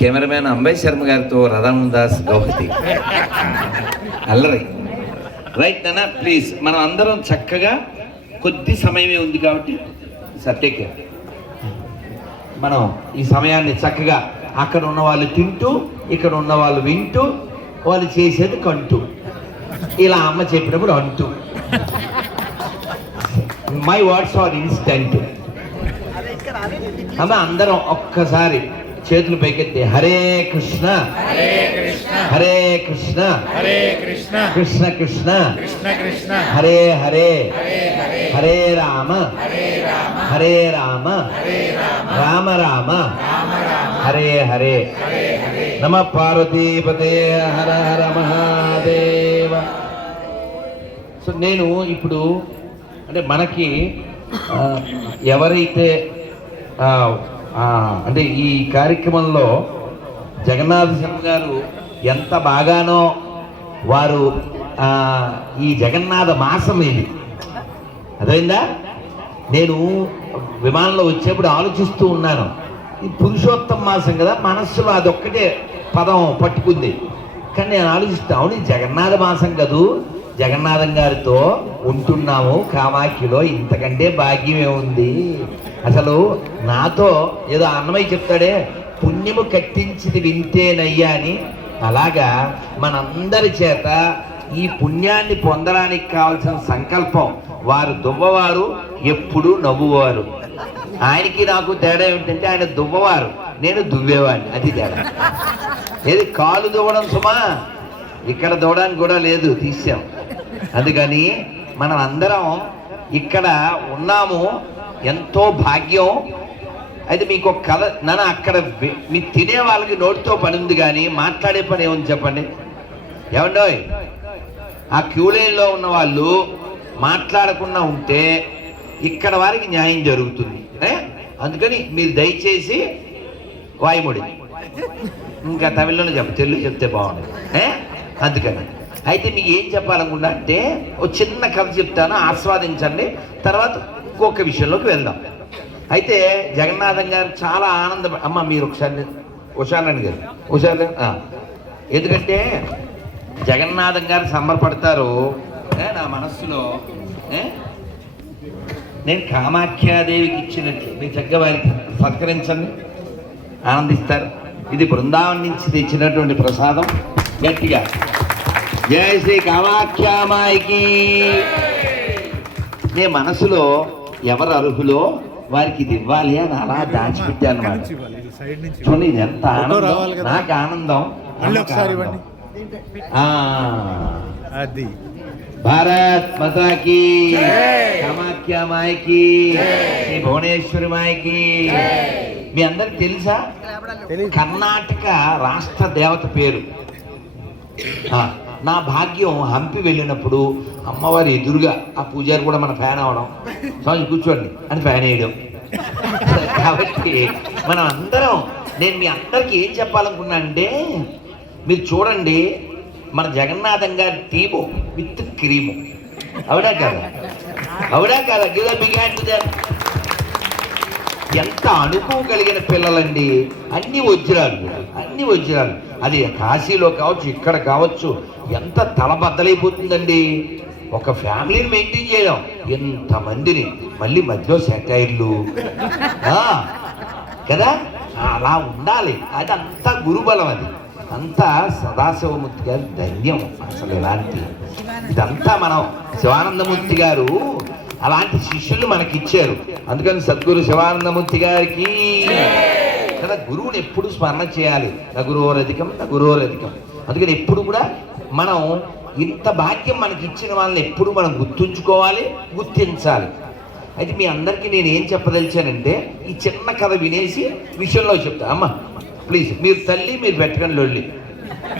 Cameraman Ambai Sharma గారితో రథానందాస్ గౌహతి అల్లరి. Right నాన్న, ప్లీజ్ మనం అందరం చక్కగా కొద్ది సమయమే ఉంది కాబట్టి సత్యకే మనం ఈ సమయాన్ని చక్కగా అక్కడ ఉన్న వాళ్ళు తింటూ, ఇక్కడ ఉన్న వాళ్ళు వింటూ, వాళ్ళు చేసేది కంటూ, ఇలా అమ్మ చెప్పినప్పుడు అంటూ. My words are instant. అమ్మ అందరం ఒక్కసారి చేతులు పైకెత్తి హరే కృష్ణ హరే కృష్ణ కృష్ణ కృష్ణ హరే హరే హరే రామ హరే రామ రామ రామ హరే హరే. నమ పార్వతీపతే హర హర మహాదేవ. సో నేను ఇప్పుడు అంటే మనకి ఎవరైతే అంటే ఈ కార్యక్రమంలో జగన్నాథ శర్మ గారు ఎంత బాగానో వారు ఈ జగన్నాథ మాసం ఇది అదైందా. నేను విమానంలో వచ్చేప్పుడు ఆలోచిస్తూ ఉన్నాను, ఈ పురుషోత్తమ మాసం కదా, మనస్సులో అదొక్కటే పదం పట్టుకుంది. కానీ నేను ఆలోచిస్తాను, అవును జగన్నాథ మాసం కదూ, జగన్నాథం గారితో ఉంటున్నాము కామాఖ్యలో, ఇంతకంటే భాగ్యం ఏముంది. అసలు నాతో ఏదో అన్నమయ్య చెప్తాడే, పుణ్యము కట్టించింది వింటేనయ్యా అని, అలాగా మనందరి చేత ఈ పుణ్యాన్ని పొందడానికి కావాల్సిన సంకల్పం. వారు దువ్వవారు, ఎప్పుడు నవ్వువారు. ఆయనకి నాకు తేడా ఏమిటంటే ఆయన దువ్వవారు, నేను దువ్వేవాడిని, అది తేడా. ఏది కాలు దువ్వడం సుమా, ఇక్కడ దువ్వడానికి కూడా లేదు, తీసాం. అందుకని మనం అందరం ఇక్కడ ఉన్నాము, ఎంతో భాగ్యం. అయితే మీకు ఒక కథ నాన్న, అక్కడ మీ తినే వాళ్ళకి నోటితో పని ఉంది కానీ మాట్లాడే పని ఏముంది చెప్పండి. ఏమండోయ్, ఆ క్యూ లైన్లో ఉన్న వాళ్ళు మాట్లాడకుండా ఉంటే ఇక్కడ వారికి న్యాయం జరుగుతుంది. అందుకని మీరు దయచేసి వాయుముడి, ఇంకా తమిళంలో తెలుగు చెప్తే బాగుంటుంది. అందుకని అయితే మీకు ఏం చెప్పాలనుకున్నా అంటే, ఒక చిన్న కథ చెప్తాను, ఆస్వాదించండి. తర్వాత ఇంకొక విషయంలోకి వెళ్దాం. అయితే జగన్నాథం గారు చాలా అమ్మ మీరు ఒకసారి ఉషారండి గారు, ఉషారు. ఎందుకంటే జగన్నాథం గారు సంబరపడతారు నా మనస్సులో. నేను కామాఖ్యాదేవికి ఇచ్చినట్లు మీరు చక్కగా వారికి సత్కరించండి, ఆనందిస్తారు. ఇది బృందావనం నుంచి తెచ్చినటువంటి ప్రసాదం. గట్టిగా జయ శ్రీ కామాఖ్యామాయికి. నే మనసులో ఎవరు అర్హులో వారికి ఇది ఇవ్వాలి అని అలా దాచిపెట్టాను అన్నమాట. చూడండి ఇది ఎంత ఆనందం, నాకు ఆనందం. భారత్ మాతాకి, కామాఖ్య మాయకి, శ్రీ భువనేశ్వరి మాయకి. మీ అందరికి తెలుసా, కర్ణాటక రాష్ట్ర దేవత పేరు. నా భాగ్యం హంపి వెళ్ళినప్పుడు అమ్మవారి ఎదురుగా ఆ పూజారి కూడా మన ఫ్యాన్ అవడం, స్వామి కూర్చోండి అని ఫ్యాన్ వేయడం. కాబట్టి మనం అందరం, నేను మీ అందరికి ఏం చెప్పాలనుకున్నా అంటే, మీరు చూడండి మన జగన్నాథం గారి టీము విత్ క్రీము. అవునా కాదా, అవునా కాదా? ఎంత అనుభవం కలిగిన పిల్లలండి, అన్ని వజ్రాలు, అన్ని వజ్రాలు. అది కాశీలో కావచ్చు, ఇక్కడ కావచ్చు, ఎంత తలబద్దలైపోతుందండి ఒక ఫ్యామిలీని మెయింటైన్ చేయడం. ఎంతమందిని, మళ్ళీ మధ్యలో సెటైర్లు కదా, అలా ఉండాలి. అది అంతా గురుబలం, అది అంతా సదాశివమూర్తి గారి ధైర్యం. అసలు ఇలాంటి ఇదంతా మనం శివానందమూర్తి గారు అలాంటి శిష్యులు మనకి ఇచ్చారు. అందుకని సద్గురు శివానందమూర్తి గారికి కదా గురువుని ఎప్పుడు స్మరణ చేయాలి. నా గురువోరధికం, నా గురువోరధికం. అందుకని ఎప్పుడు కూడా మనం ఇంత భాగ్యం మనకి ఇచ్చిన వాళ్ళని ఎప్పుడు మనం గుర్తుంచుకోవాలి, గుర్తించాలి. అయితే మీ అందరికీ నేను ఏం చెప్పదలిచానంటే, ఈ చిన్న కథ వినేసి విషయంలో చెప్తా. అమ్మ ప్లీజ్, మీరు తల్లి మీరు పెట్టకండి లొల్లి,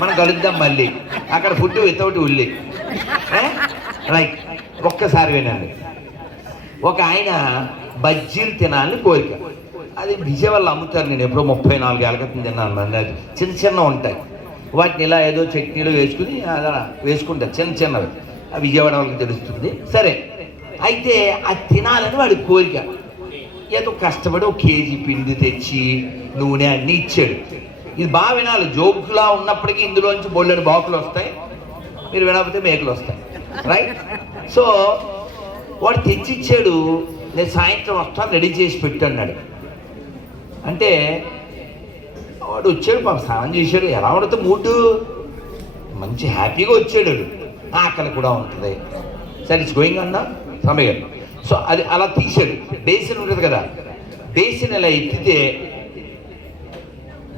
మనం కలుద్దాం మళ్ళీ. అక్కడ ఫుడ్ వితౌట్ ఉల్లి. రైట్, ఒక్కసారి వినండి. ఒక ఆయన బజ్జీలు తినాలని కోరిక. అది విజయవాడలో అమ్ముతారు. నేను ఎప్పుడో 34 ఏళ్ళ క్రితం తిన్నాను. అది చిన్న చిన్న ఉంటాయి, వాటిని ఇలా ఏదో చట్నీలో వేసుకుని అలా వేసుకుంటారు, చిన్న చిన్నవి. ఆ విజయవాడ వాళ్ళకి తెలుస్తుంది. సరే, అయితే అది తినాలని వాడి కోరిక. ఏదో కష్టపడి 1 కేజీ పిండి తెచ్చి నూనె అన్నీ ఇచ్చాడు. ఇది బాగా వినాలి. జోకులా ఉన్నప్పటికీ ఇందులోంచి బోళ్ళని బాకులు వస్తాయి, మీరు వినకపోతే మేకలు వస్తాయి, రైట్? సో వాడు తెచ్చిచ్చాడు, నేను సాయంత్రం వస్తాను రెడీ చేసి పెట్టు అన్నాడు. అంటే వాడు వచ్చాడు, పాప స్నానం చేశాడు, ఎలా ఉండదు మూడు మంచి హ్యాపీగా వచ్చాడు. ఆకలి కూడా ఉంటుంది, సరే ఇట్స్ గోయింగ్ అన్న సమయం. సో అది అలా తీశాడు. బేసిన్ ఉంటుంది కదా, బేసిన్ ఇలా ఎత్తితే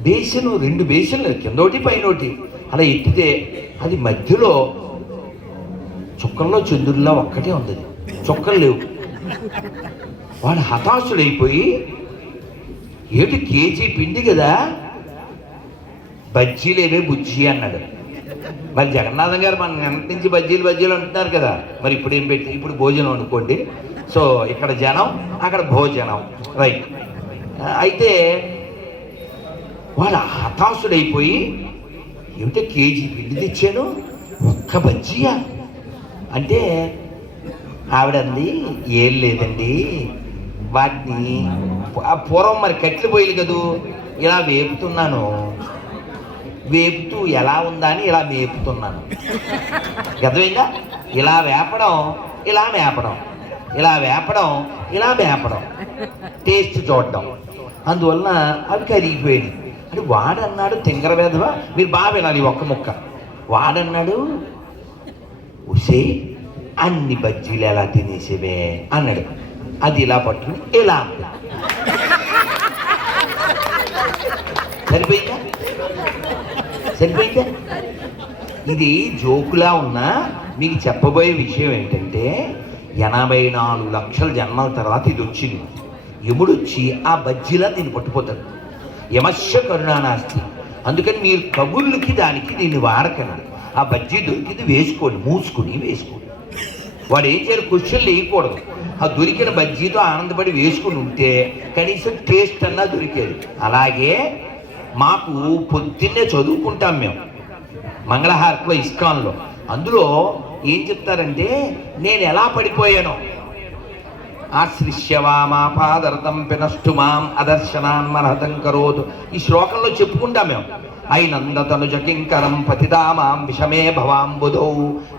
బేసిన్ 2 బేసిన్లు కిందోటి పైనోటి అలా ఎత్తితే అది మధ్యలో చుక్కల్లో చంద్రుల్లో ఒక్కటే ఉంది, చుక్కలు లేవు. వాడు హతాశుడైపోయి ఏమిటి కేజీ పిండి కదా బజ్జీలేవే బుజ్జి అన్నాడు. మరి జగన్నాథం గారు మన వెనక నుంచి బజ్జీలు అంటున్నారు కదా, మరి ఇప్పుడు ఏం పెట్టి ఇప్పుడు భోజనం అనుకోండి. సో ఇక్కడ జనం అక్కడ భోజనం, రైట్? అయితే వాడు హతాశుడైపోయి ఏమిటో కేజీ పిండి తెచ్చాను, ఒక్క బజ్జీయా అంటే ఆవిడంది ఏం లేదండి, వాటిని పూర్వం మరి కట్లు పోయిలు కదూ, ఇలా వేపుతున్నాను, వేపుతూ ఎలా ఉందా అని ఇలా వేపుతున్నాను. గతమైందా? ఇలా వేపడం ఇలా వేపడం, ఇలా వేపడం ఇలా వేపడం, టేస్ట్ చూడడం, అందువలన అవి కరిగిపోయాయి. అంటే వాడన్నాడు తింగర వేధవా, మీరు బాగా వినాలి ఒక్క ముక్క. వాడన్నాడు, ఉసే అన్ని బజ్జీలు ఎలా తినేసేవే అన్నాడు. అది ఇలా పట్టుకుని ఇలా సరిపోయిందా? సరిపోయిందా? ఇది జోకులా ఉన్నా మీకు చెప్పబోయే విషయం ఏంటంటే 84 లక్షల జన్మల తర్వాత ఇది వచ్చింది. యముడు వచ్చి ఆ బజ్జీలా దీన్ని పట్టుపోతాడు. యమస్య కరుణానాస్తి. అందుకని మీరు కబుర్లకి దానికి దీన్ని వాడకండి. ఆ బజ్జీ దొరికింది వేసుకోండి, మూసుకుని వేసుకోండి. వాడు ఏం చేయాలి, క్వశ్చన్లు వేయకూడదు. ఆ దొరికిన బజ్జీతో ఆనందపడి వేసుకుని ఉంటే కనీసం టేస్ట్ అన్నా దొరికేది. అలాగే మాకు పొద్దున్నే చదువుకుంటాం మేము మంగళహారతిలో, ఇస్కాన్లో. అందులో ఏం చెప్తారంటే నేను ఎలా పడిపోయానో, ఆశ్రిష్యవామాపాదర్థం పినష్టు మాం అదర్శనాన్మరహతం కరోతు, ఈ శ్లోకంలో చెప్పుకుంటాం మేము. అయినందతనుజ కింకరం పతిదామాం విషమే భవాంబుధౌ.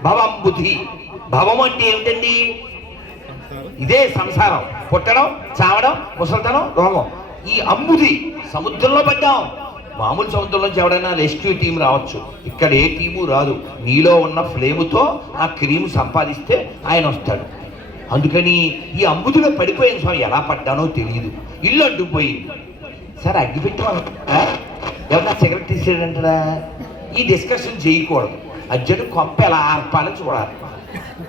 భవంబుధి, భవం అంటే ఏమిటండి? ఇదే సంసారం, పుట్టడం, చావడం, ముసలితనం, రోగం. ఈ అంబుధి సముద్రంలో పడ్డాం. మామూలు సముద్రంలోంచి ఎవడైనా రెస్క్యూ టీం రావచ్చు, ఇక్కడ ఏ టీము రాదు. నీలో ఉన్న ఫ్లేముతో ఆ క్రీము సంపాదిస్తే ఆయన వస్తాడు. అందుకని ఈ అంబుధిలో పడిపోయిన స్వామి, ఎలా పడ్డానో తెలియదు, ఇల్లు అడ్డుపోయింది. సరే అగ్గిపెట్టాం, ఎవరన్నా సిగరెట్ తీసేయడంటారా? ఈ డిస్కషన్ చేయకూడదు. అర్జును కొంప ఎలా ఆర్పాలని చూడాలి.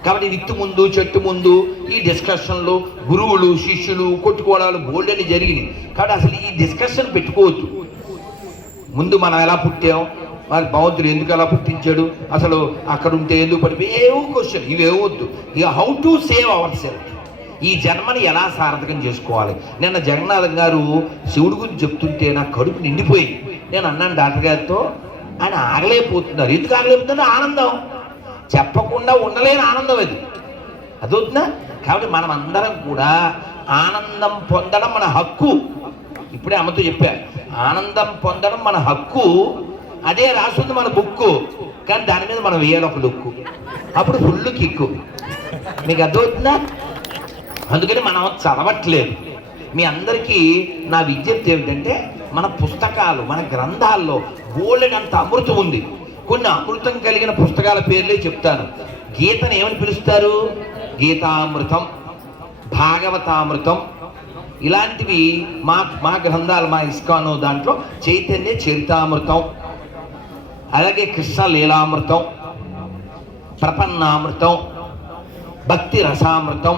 కాబట్టి విత్తు ముందు చెట్టు ముందు ఈ డిస్కషన్లు, గురువులు శిష్యులు కొట్టుకోవడాలు బోల్డని జరిగినాయి. కాబట్టి అసలు ఈ డిస్కషన్ పెట్టుకోవద్దు. ముందు మనం ఎలా పుట్టాం, మరి భగవంతుడు ఎందుకు ఎలా పుట్టించాడు, అసలు అక్కడ ఉంటే ఎందుకు పడిపోయి, ఏవో క్వశ్చన్ ఇవేవద్దు. ఇక how to save our self, ఈ జన్మని ఎలా సార్థకం చేసుకోవాలి. నిన్న జగన్నాథం గారు శివుడి గురించి చెప్తుంటే నాకు కడుపు నిండిపోయింది. నేను అన్నాను డాక్టర్ గారితో, ఆయన ఆగలేకపోతున్నారు. ఎందుకు ఆగలేకపోతున్నారు? ఆనందం, చెప్పకుండా ఉండలేని ఆనందం అది, అదవుతుందా? కాబట్టి మనం అందరం కూడా ఆనందం పొందడం మన హక్కు. ఇప్పుడే అమ్మతో చెప్పా, ఆనందం పొందడం మన హక్కు. అదే రాస్తుంది మన బుక్కు, కానీ దాని మీద మనం వేయాలి ఒక లుక్కు, అప్పుడు ఫుల్ కిక్కు. మీకు అర్థమవుతుందా? అందుకని మనం చదవట్లేదు. మీ అందరికీ నా విజ్ఞప్తి ఏమిటంటే, మన పుస్తకాలు, మన గ్రంథాల్లో బోలెడంత అమృతం ఉంది. కొన్ని అమృతం కలిగిన పుస్తకాల పేర్లే చెప్తాను. గీతను ఏమని పిలుస్తారు? గీతామృతం, భాగవతామృతం, ఇలాంటివి మా గ్రంథాలు, మా ఇస్కాను దాంట్లో చైతన్య చరితామృతం, అలాగే కృష్ణ లీలామృతం, ప్రపన్నామృతం, భక్తి రసామృతం,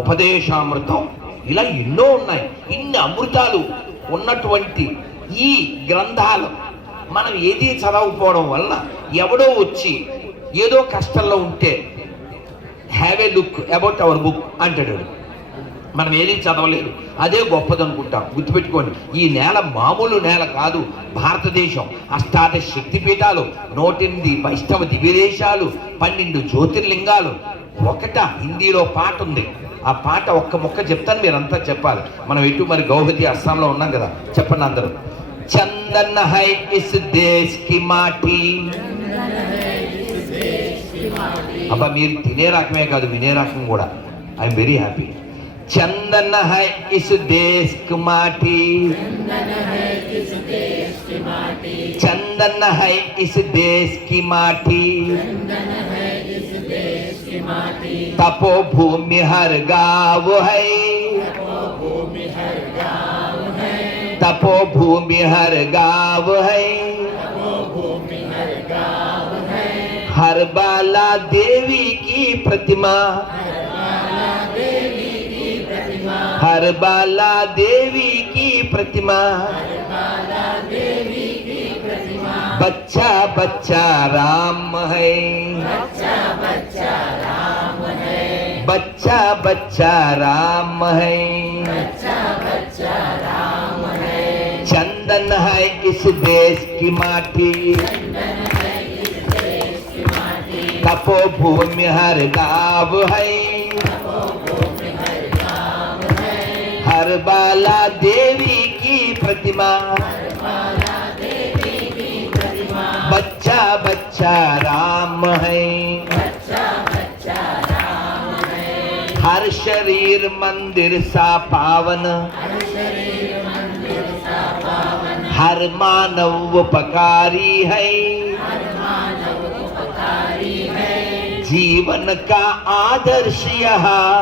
ఉపదేశామృతం, ఇలా ఎన్నో ఉన్నాయి. ఇన్ని అమృతాలు ఉన్నటువంటి ఈ గ్రంథాలు మనం ఏది చదవకపోవడం వల్ల ఎవడో వచ్చి ఏదో కష్టంలో ఉంటే have a look about our book అంటాడు. మనం ఏది చదవలేదు, అదే గొప్పదనుకుంటాం. గుర్తుపెట్టుకోండి, ఈ నేల మామూలు నేల కాదు. భారతదేశం 18 శక్తిపీఠాలు, 108 వైష్ణవ దివ్యదేశాలు, 12 జ్యోతిర్లింగాలు. ఒకట హిందీలో పాట ఉంది, ఆ పాట ఒక్క ముక్క చెప్తాను, మీరంతా చెప్పాలి. మనం ఎటు మరి గౌహతి అస్సాంలో ఉన్నాం కదా, చెప్పండి అందరూ. చంద్ర चंदन है इस देश की माटी. అబ్బా మీరు తినే రకమే కాదు వినే రకం కూడా. I'm very happy. चंदन है इस देश की माटी, चंदन है इस देश की माटी, तपोभूमि हर गाँव है, तपोभूमि हर गाँव है, हर बाला देवी की प्रतिमा, हर बाला देवी की प्रतिमा, बच्चा बच्चा राम है, बच्चा बच्चा राम है, बच्चा बच्चा राम है, बच्चा बच्चा राम है. चंदन है इस देश की माटी, तपोभूमि हर गाँव है, हर बाला देवी की प्रतिमा, बच्चा बच्चा राम है, बच्चा बच्चा राम है. हर शरीर मंदिर सा पावन, हर मानव उपकारी है, जीवन का आदर्श यहाँ,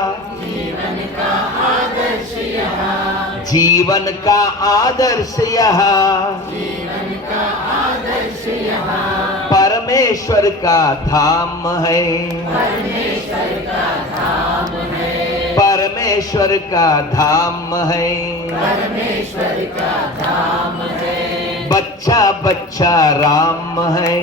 जीवन का आदर्श यहाँ, परमेश्वर का धाम है, परमेश्वर का धाम है, परमेश्वर का धाम है, परमेश्वर का धाम है. बच्चा बच्चा राम है,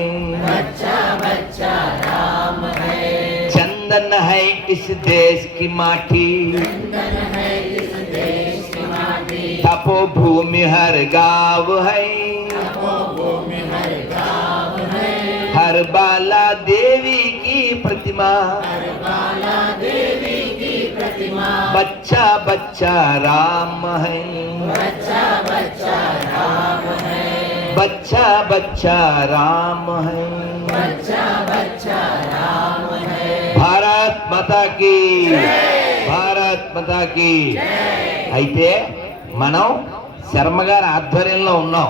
बच्चा बच्चा राम है. चंदन है इस देश की माटी, चंदन है इस देश की माटी, तपोभूमि हर गाँव है, तपोभूमि हर गाँव है, हर बाला देवी की प्रतिमा, हर बाला देवी की प्रतिमा, बच्चा बच्चा राम है, बच्चा बच्चा राम है, बच्चा बच्चा राम है, बच्चा बच्चा राम है. भारत माता की, భారత్ మాతా की. అయితే మనం శర్మగారి ఆధ్వర్యంలో ఉన్నాం,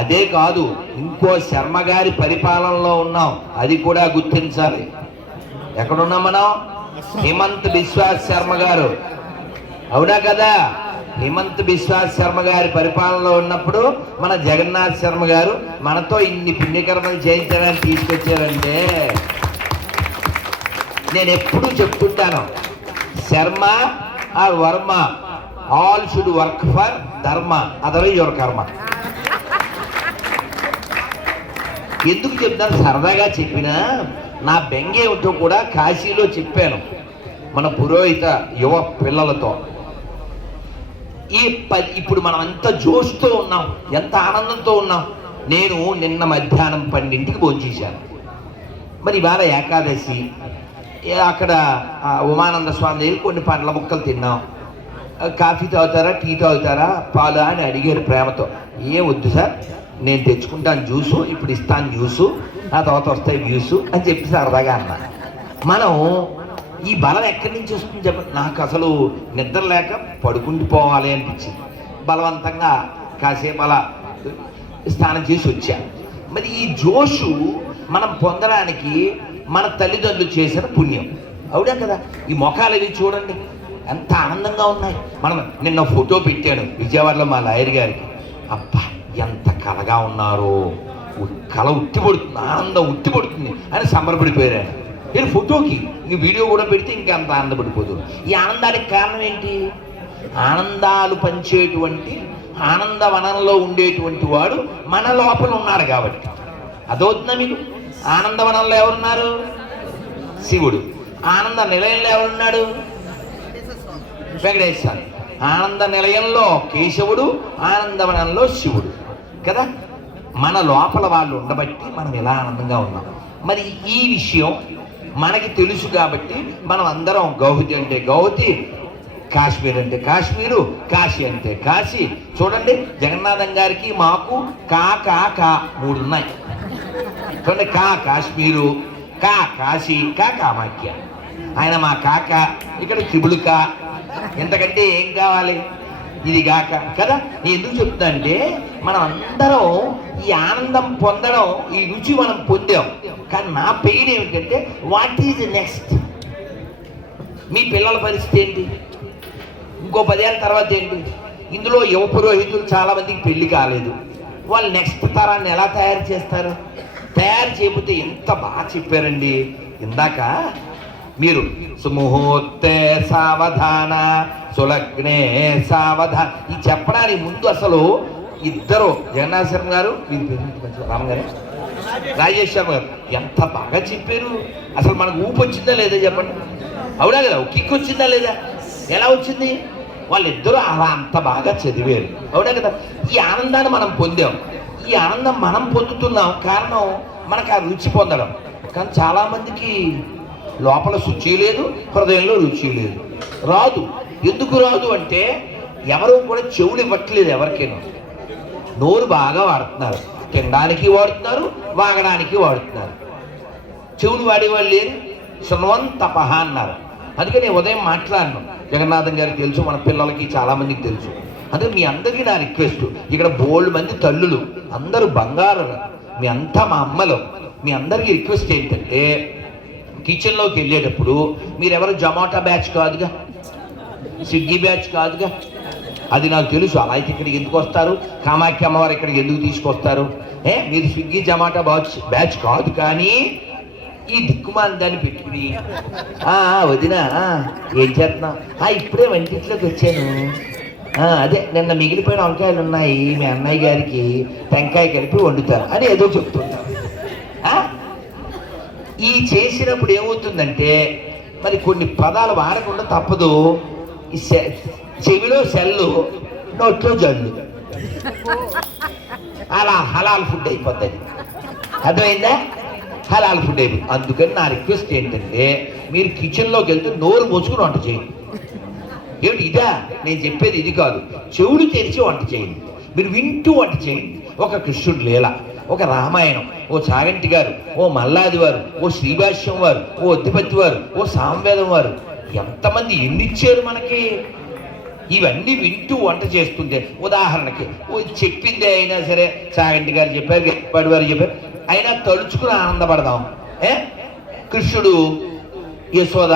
అదే కాదు ఇంకో శర్మగారి పరిపాలనలో ఉన్నాం, అది కూడా గుర్తించాలి. ఎక్కడున్నాం మనం? హిమంత్ బిశ్వాస్ శర్మ గారు, అవునా కదా? హిమంత్ బిశ్వాస్ శర్మ గారి పరిపాలనలో ఉన్నప్పుడు మన జగన్నాథ్ శర్మ గారు మనతో ఇన్ని పుణ్యకర్మలు చేయించడానికి తీసుకొచ్చారంటే, నేను ఎప్పుడూ చెప్తుంటాను, Sharma or Varma all should work for dharma, otherwise your karma. ఎందుకు చెప్తాను? సరదాగా చెప్పినా నా బెంగ ఏమిటో కూడా కాశీలో చెప్పాను మన పురోహిత యువ పిల్లలతో. ఇప్పుడు మనం ఎంత జోష్తో ఉన్నాం, ఎంత ఆనందంతో ఉన్నాం. నేను నిన్న మధ్యాహ్నం 12ంటికి భోంచేశాను. మరి ఇవాళ ఏకాదశి, అక్కడ ఉమానంద స్వామి దగ్గర కొన్ని పండ్ల ముక్కలు తిన్నాం. కాఫీ తాగుతారా, టీ తాగుతారా, పాలు అని అడిగారు ప్రేమతో. ఏం వద్దు సార్, నేను తెచ్చుకుంటాను జ్యూసు, ఇప్పుడు ఇస్తాను జ్యూసు, నా తర్వాత వస్తాయి వ్యూసు అని చెప్పి సరదాగా అన్నా. మనం ఈ బలం ఎక్కడి నుంచి వస్తుంది చెప్పండి? నాకు అసలు నిద్ర లేక పడుకుంటూ పోవాలి అనిపించింది. బలవంతంగా కాసేపు అలా స్నానం చేసి వచ్చా. మరి ఈ జోషు మనం పొందడానికి మన తల్లిదండ్రులు చేసిన పుణ్యం, అవునా కదా? ఈ మొఖాలు ఇవి చూడండి ఎంత ఆనందంగా ఉన్నాయి. మనం నిన్న ఫోటో పెట్టాను విజయవాడలో మా లాయర్ గారికి. అబ్బా ఎంత కలగా ఉన్నారో, కళ ఉట్టిపడుతుంది, ఆనందం ఉట్టిపడుతుంది అని సంబరపడిపోయారు. నేను ఫోటోకి ఈ వీడియో కూడా పెడితే ఇంకా అంత ఆనందపడిపోతుంది. ఈ ఆనందానికి కారణం ఏంటి? ఆనందాలు పంచేటువంటి ఆనందవనంలో ఉండేటువంటి వాడు మన లోపల ఉన్నాడు కాబట్టి. అదవుతుందా మీకు? ఆనందవనంలో ఎవరున్నారు? శివుడు. ఆనంద నిలయంలో ఎవరున్నాడు? వెంకటేశ్వర. ఆనంద నిలయంలో కేశవుడు, ఆనందవనంలో శివుడు కదా. మన లోపల వాళ్ళు ఉండబట్టి మనం ఇలా ఆనందంగా ఉన్నాం. మరి ఈ విషయం మనకి తెలుసు కాబట్టి మనం అందరం గౌహతి అంటే గౌహతి, కాశ్మీర్ అంటే కాశ్మీరు, కాశీ అంటే కాశీ. చూడండి జగన్నాథం గారికి మాకు కా కా కా 3 ఉన్నాయి. చూడండి, కా కాశ్మీరు, కా కాశీ, కా కామాఖ్య. ఆయన మా కాక, ఇక్కడ కిబులుక. ఎంతకంటే ఏం కావాలి? ఇది గాక కదా. నేను ఎందుకు చెప్తున్నా అంటే మనం అందరం ఈ ఆనందం పొందడం, ఈ రుచి మనం పొందాం. కానీ నా పెయిన్ ఏమిటంటే వాట్ ఈజ్ నెక్స్ట్? మీ పిల్లల పరిస్థితి ఏంటి? ఇంకో 10 ఏళ్ళ తర్వాత ఏంటి? ఇందులో యువ పురోహితులు చాలామందికి పెళ్లి కాలేదు. వాళ్ళు నెక్స్ట్ తరాన్ని ఎలా తయారు చేస్తారు? తయారు చేయకపోతే ఎంత బాగా చెప్పారండి ఇందాక మీరు. సుముహూర్తే సావధాన సులగ్నే సావధాన. ఈ చెప్పడానికి ముందు అసలు ఇద్దరు, జగన్నాథం గారు, రామగారు, రాజేశ్వరం గారు ఎంత బాగా చెప్పారు. అసలు మనకు ఊపు వచ్చిందా లేదా చెప్పండి? అవునా కదా? కిక్ వచ్చిందా లేదా? ఎలా వచ్చింది? వాళ్ళిద్దరూ అలా అంత బాగా చదివారు. అవునా కదా? ఈ ఆనందాన్ని మనం పొందాం. ఈ ఆనందం మనం పొందుతున్నాం కారణం మనకు ఆ రుచి పొందడం. కానీ చాలామందికి లోపల శుచి లేదు, హృదయంలో రుచి లేదు. రాదు. ఎందుకు రాదు అంటే ఎవరు కూడా చెవులు ఇవ్వట్లేదు ఎవరికైనా. నోరు బాగా వాడుతున్నారు, తినడానికి వాడుతున్నారు, వాగడానికి వాడుతున్నారు. చెవులు వాడేవాళ్ళు లేరు. శృణ్వంతపహ అన్నారు. అందుకే నేను ఉదయం మాట్లాడను. జగన్నాథం గారికి తెలుసు, మన పిల్లలకి చాలామందికి తెలుసు. అందుకే మీ అందరికీ నా రిక్వెస్ట్, ఇక్కడ బోల్డ్ మంది తల్లులు, అందరూ బంగారు, మీ అంతా మా అమ్మలు. మీ అందరికీ రిక్వెస్ట్ ఏంటంటే కిచెన్లోకి వెళ్ళేటప్పుడు మీరెవరు జొమాటో బ్యాచ్ కాదుగా, స్విగ్గీ బ్యాచ్ కాదుగా. అది నాకు తెలుసు. అలా అయితే ఇక్కడికి ఎందుకు వస్తారు? కామాఖ్య అమ్మవారు ఇక్కడికి ఎందుకు తీసుకొస్తారు? మీరు స్విగ్గీ జొమాటో బ్యాచ్ కాదు. కానీ ఈ దిక్కుమాలి దాన్ని పెట్టుకుని వదినా ఏం చేస్తున్నా? ఇప్పుడే వంటింట్లోకి వచ్చాను. అదే నిన్న మిగిలిపోయిన వంకాయలు ఉన్నాయి, మీ అన్నయ్య గారికి టెంకాయ కలిపి వండుతారు అని ఏదో చెప్తుంటారు. ఈ చేసినప్పుడు ఏమవుతుందంటే మరి కొన్ని పదాలు వాడకుండా తప్పదు. ఈ చెవిలో సెల్లు, నోట్లో జల్లు, అలా హలాల్ ఫుడ్ అయిపోతుంది. అర్థమైందా? హలాల్ ఫుడ్ అయిపోతుంది. అందుకని నా రిక్వెస్ట్ ఏంటంటే మీరు కిచెన్లోకి వెళ్తే నోరు మోసుకుని వంట చేయండి. ఏమిటి ఇదా నేను చెప్పేది? ఇది కాదు. చెవులు తెరిచి వంట చేయండి. మీరు వింటూ వంట చేయండి. ఒక కృష్ణుడు లీల, ఒక రామాయణం, ఓ చాగంటి గారు, ఓ మల్లాది వారు, ఓ శ్రీభాష్యం వారు, ఓ ఒద్దిపత్తి వారు, ఓ సామవేదం వారు, ఎంతమంది ఎన్నిచ్చారు మనకి. ఇవన్నీ వింటూ వంట చేస్తుంటే ఉదాహరణకి ఓ చెప్పిందే అయినా సరే, చాగంటి గారు చెప్పారు, గెప్పటి వారు చెప్పారు, అయినా తలుచుకుని ఆనందపడదాం. కృష్ణుడు యశోద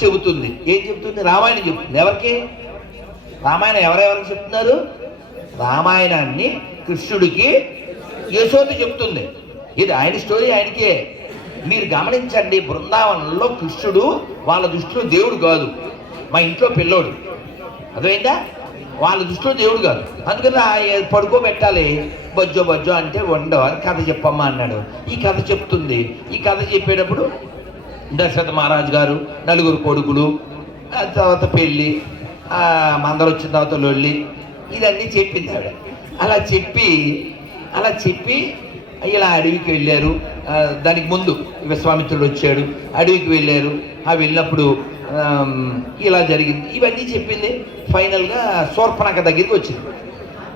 చెబుతుంది. ఏం చెబుతుంది? రామాయణం చెప్తుంది. ఎవరికి? రామాయణం ఎవరెవరికి చెప్తున్నారు? రామాయణాన్ని కృష్ణుడికి యశోద చెప్తుంది. ఇది ఆయన స్టోరీ, ఆయనకే. మీరు గమనించండి, బృందావనంలో కృష్ణుడు వాళ్ళ దృష్టిలో దేవుడు కాదు, మా ఇంట్లో పిల్లోడు. అర్థమైందా? వాళ్ళ దృష్టిలో దేవుడు కాదు. అందుకని పడుకోబెట్టాలి. బొజ్జో బొజ్జో అంటే వండవు, కథ చెప్పమ్మా అన్నాడు. ఈ కథ చెప్తుంది. ఈ కథ చెప్పేటప్పుడు దశరథ మహారాజు గారు, 4 కొడుకులు, తర్వాత పెళ్ళి, మందరు వచ్చిన తర్వాత లొల్లి, ఇదన్నీ చెప్పింది ఆవిడ. అలా చెప్పి ఇలా అడవికి వెళ్ళారు. దానికి ముందు విశ్వామిత్రుడు వచ్చాడు, అడవికి వెళ్ళారు. వెళ్ళినప్పుడు ఇలా జరిగింది, ఇవన్నీ చెప్పింది. ఫైనల్గా శూర్పణఖ దగ్గరికి వచ్చింది.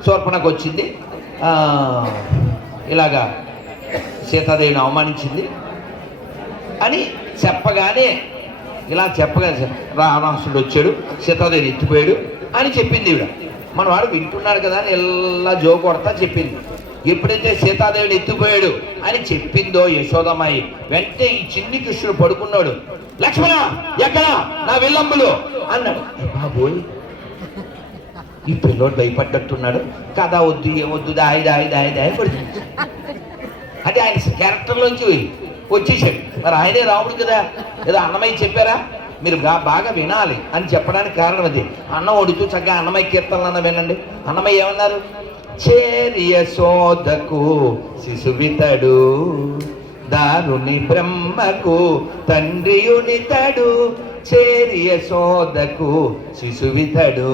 శూర్పణఖ వచ్చింది, ఇలాగా సీతాదేవిని అవమానించింది అని చెప్పగానే, ఇలా చెప్పగానే రావణాసుడు వచ్చాడు, సీతాదేవిని ఎత్తిపోయాడు అని చెప్పింది ఈవిడ. మనవాడు వింటున్నాడు కదా అని ఇలా జో కొడతా చెప్పింది. ఎప్పుడైతే సీతాదేవిని ఎత్తిపోయాడు అని చెప్పిందో యశోదమ్మాయి, వెంటనే ఈ చిన్ని కృష్ణుడు పడుకున్నాడు. లక్ష్మణ ఎక్కడా నా విల్లంబులు అన్నాడు. బాబోయ్, ఈ పిల్లోడు భయపడ్డట్టున్నాడు. కథ వద్దు, ఏమొద్దు, దాయి దాయి దాయి దాయి పడుతుంది. అంటే ఆయన క్యారెక్టర్లోంచి వచ్చేసాడు. మరి ఆయనే రాముడు కదా. ఏదో అన్నమయ్య చెప్పారా? మీరు బాగా వినాలి అని చెప్పడానికి కారణం అది. అన్నం వండుతూ చక్కగా అన్నమయ్య కీర్తనలు వినండి. అన్నమయ్య ఏమన్నారు? చేరియ సోదకు శిశువితడు, దారుని బ్రహ్మకు తండ్రియునితడు, చేరియ సోదకు శిశువితడు.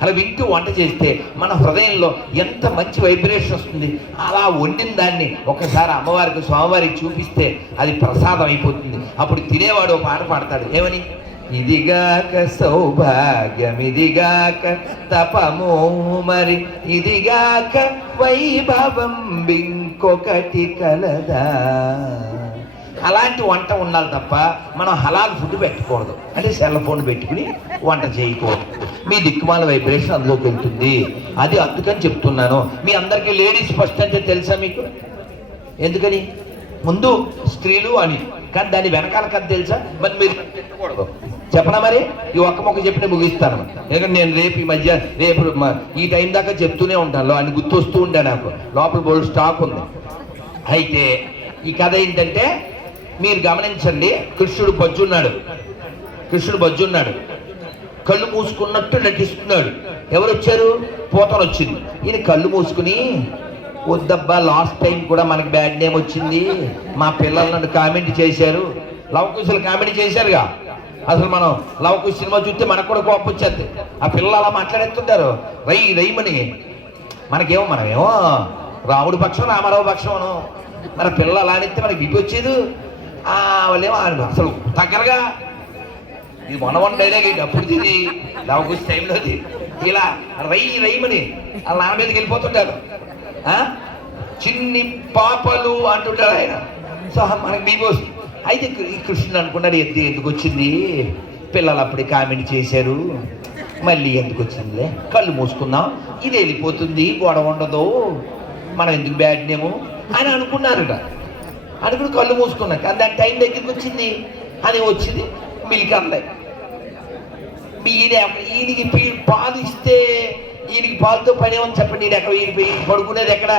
అలా వింటూ వంట చేస్తే మన హృదయంలో ఎంత మంచి వైబ్రేషన్ వస్తుంది. అలా వండిన దాన్ని ఒకసారి అమ్మవారికి, స్వామివారికి చూపిస్తే అది ప్రసాదం అయిపోతుంది. అప్పుడు తినేవాడు పాట పాడతాడు. ఏమని? ఇదిగాక సౌభాగ్యమిదిగాక తపము మరి ఇదిగాక వైభవం ఇంకొకటి కలదా. అలాంటి వంట ఉండాలి తప్ప మనం హలాల్ ఫుడ్ పెట్టకూడదు. అంటే సెల్ ఫోన్ పెట్టుకుని వంట చేయకూడదు. మీ దిక్కుమాల వైబ్రేషన్ అందులోకి వెళ్తుంది. అది అందుకని చెప్తున్నాను. మీ అందరికీ లేడీస్ ఫస్ట్ అంటే తెలుసా మీకు? ఎందుకని? ముందు స్త్రీలు అని, కానీ దాని వెనకాల కథ తెలుసా? మరి మీరు పెట్టకూడదు. చెప్పనా? మరి ఈ ఒక్క మొక్క చెప్పిన ముగిస్తాను. ఎందుకంటే నేను రేపు ఈ మధ్య రేపు ఈ టైం దాకా చెప్తూనే ఉంటాను. అని గుర్తొస్తూ ఉండే నాకు లోపల బోల్డ్ స్టాక్ ఉంది. అయితే ఈ కథ ఏంటంటే మీరు గమనించండి. కృష్ణుడు బజ్జున్నాడు, కళ్ళు మూసుకున్నట్టు నటిస్తున్నాడు. ఎవరు వచ్చారు? పోతన వచ్చింది. ఈయన కళ్ళు మూసుకుని, వద్దబ్బా లాస్ట్ టైం కూడా మనకి బ్యాడ్ నేమ్ వచ్చింది, మా పిల్లలు నన్ను కామెంట్ చేశారు. లవకుశలు కామెంట్ చేశారుగా. అసలు మనం లవకుశ సినిమా చూస్తే మనకు కూడా కోపం వచ్చేది. ఆ పిల్లలు అలా మాట్లాడేస్తుంటారు రయ్యమని. మనమేమో రాముడి పక్షం రామారావు పక్షం. మన పిల్లలు అలా అనిస్తే మనకి బిపి వచ్చేది. వాళ్ళేమో అసలు దగ్గరగా ఇది వన్ డైలాగ్ అప్పుడు ఇది లవకుశ టైంలోది ఇలా రయ్యమని వాళ్ళ నాన్న మీదకి వెళ్ళిపోతుంటారు. చిన్ని పాపలు అంటుంటాడు ఆయన. సో మనకి బిపి వస్తుంది. అయితే ఈ కృష్ణుడు అనుకున్నాడు, ఎందుకు వచ్చింది, పిల్లలు అప్పుడే కామెంట్ చేశారు, మళ్ళీ ఎందుకు వచ్చిందిలే, కళ్ళు మూసుకుందాం, ఇది వెళ్ళిపోతుంది, గొడవ ఉండదు, మనం ఎందుకు బ్యాడ్ నేము అని అనుకున్నారుట. అనుకుని కళ్ళు మూసుకున్నాక కానీ దాని టైం దగ్గరికి వచ్చింది అని వచ్చింది. మిల్క్ అందాయి. ఈయనకి పాలు ఇస్తే ఈయనకి పాలతో పని ఏమని చెప్పండి. ఈయన పడుకునేది ఎక్కడ?